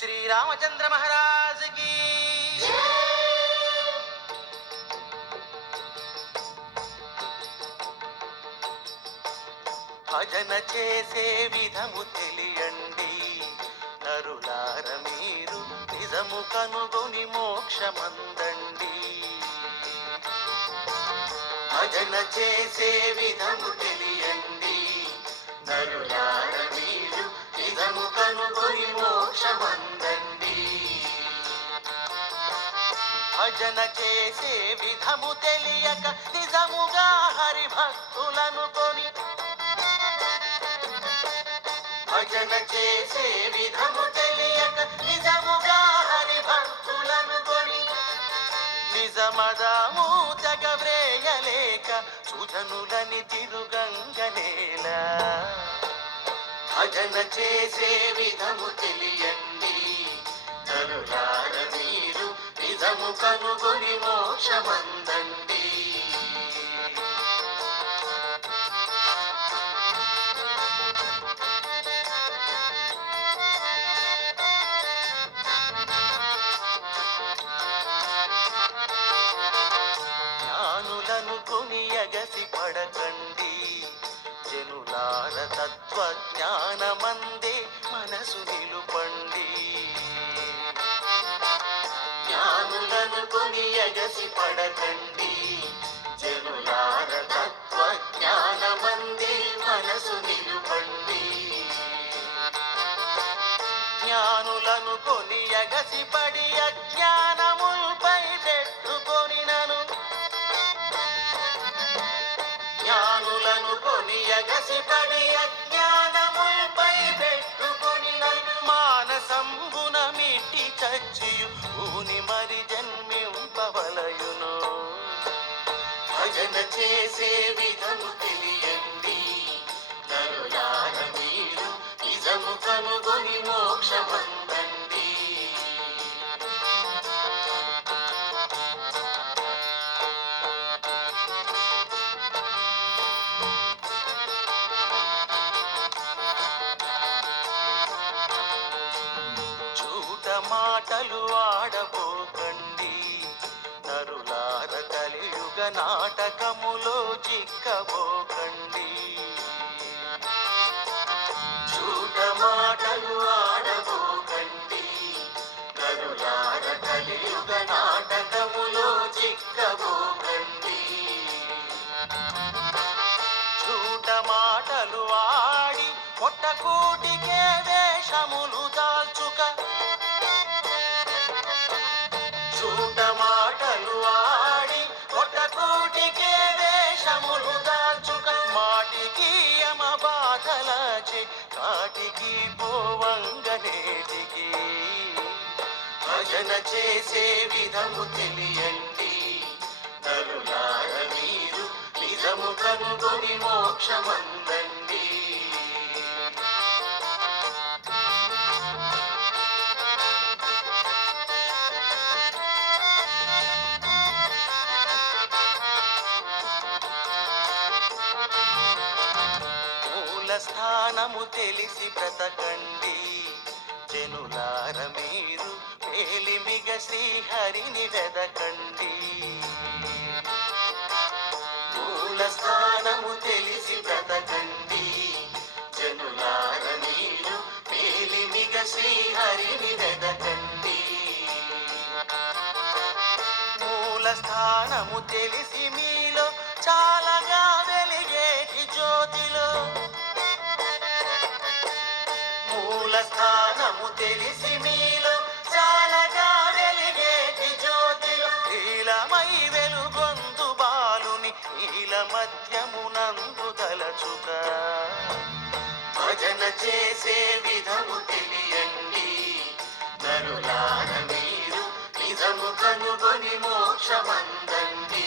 श्री रामचंद्र महाराज की భజన చేసే విధము తెలియండి నరులార మీరు నిజము కనుగొని మోక్షమందండి. భజన చేసే విధము తెలియండి నరులార మీరు నిజము కనుగొని మోక్షమందండి. భజన చేసే విధము తెలియక నిజముగా హరిభక్తులను కొని భజన చేసే విధము తెలియక నిజముగా హరిభక్తులను కొని నిజమదాము తగవ్రేయలేక సుజనులని తిరుగంగనేలా. భజన చేసే విధము తెలియండి నరులార మీరు నిజము కనుగొని మోక్షమందండి. జ్ఞానులను కొని ఎగసి పడకండి జనులార తత్వజ్ఞానమందే మనసు నిలుపండి. జ్ఞానులను కొని ఎగసి పడకండి జనులార తత్వజ్ఞానమందే మనసు నిలుపండి. జ్ఞానులను కొని ఎగసి పడి అజ్ఞానముల్పై పెట్టుకొని నను జ్ఞానులను కొని ఎగసి పడి అజ్ఞానముల్పై పెట్టుకొని నను మానసంబున మిట్టి చచ్చియు భూని మరి జన్మింపవలయును. భజన చేసే విధము తెలియండి నరులార మీరు నిజము కనుగొని మోక్షమందండి. చూట మాటలు ఆడబోకండి నరులార కలియుగ నాటకములో చిక్కబోకండి. చూట మాటలు ఆడబోకండి నరులార కలియుగ నాటకములో చిక్కబోకండి. చూట మాటలు ఆడి పొట్టకూటికే వేషములు దాల్చుక చూట మాటలు ఆడి పొట్టకూటికే వేషములు దాల్చుక మాటికి యమ బాధలచే కాటికి పోవంగనేటికి. భజన చేసే విధము తెలియండి నరులార మీరు నిజము కనుగొని మోక్షమందండి. మూల స్థానము తెలిసి బ్రతకండి జనులార మీరు మేలిమిగ శ్రీహరిని వెదకండి. మూల స్థానము తెలిసి బ్రతకండి జనులార మీరు మేలిమిగ శ్రీహరిని వెదకండి. మూల స్థానము తెలిసి మీలో చాలగా వెలిగేటి జ్యోతిలో మూల స్థానము తెలిసి మీలో చాలగా వెలిగేటి జ్యోతిలో నీలమై వెలుగొందు బాలుని నీల మధ్యమునందు తలచుక. భజన చేసే విధము తెలియండి నరులార మీరు నిజము కనుగొని మోక్షమందండి.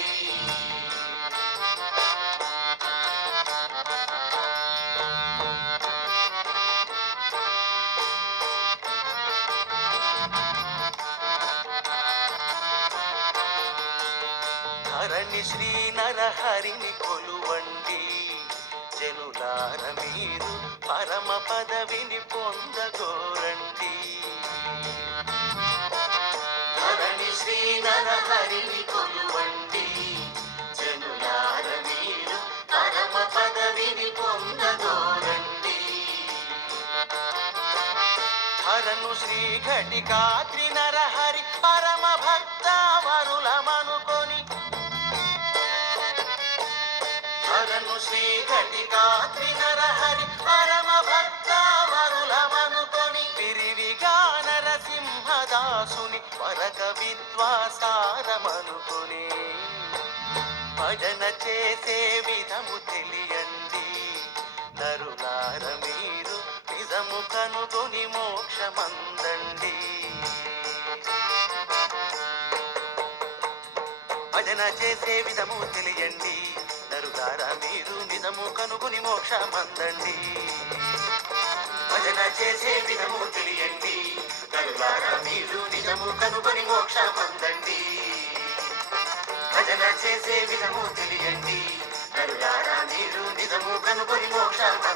ధరణి శ్రీ నరహరిని కొలువండి జనులార మీరు పరమ పదవిని పొందగోరండి. నరహరిని కొలువండి. జనులార మీరు పరమ పదవిని పొందదోరండి. హరను శ్రీఘటికాద్రి నరహరి పరమ భక్త వరులమనుకొని, హరను శ్రీఘటికాద్రి నరహరి పరమ భక్త వరులమనుకొని, విరివిగా నరసింహదాసుని వరక విద్వాసారమనుకొని, భజన చేసే విధము తెలియండి. నరులార మీరు నిజము కనుగొని మోక్షమందండి. భజన చేసే విధము తెలియండి. నరులారా మీరు నిజము కనుగొని మోక్షమందండి. భజన చేసే విధము తెలియండి. నరులారా మీరు నిజము కనుగొని మోక్షమందండి. భజన చేసే విధము తెలియండి. నరులారా మీరు నిజము కనుగొని మోక్షమందండి.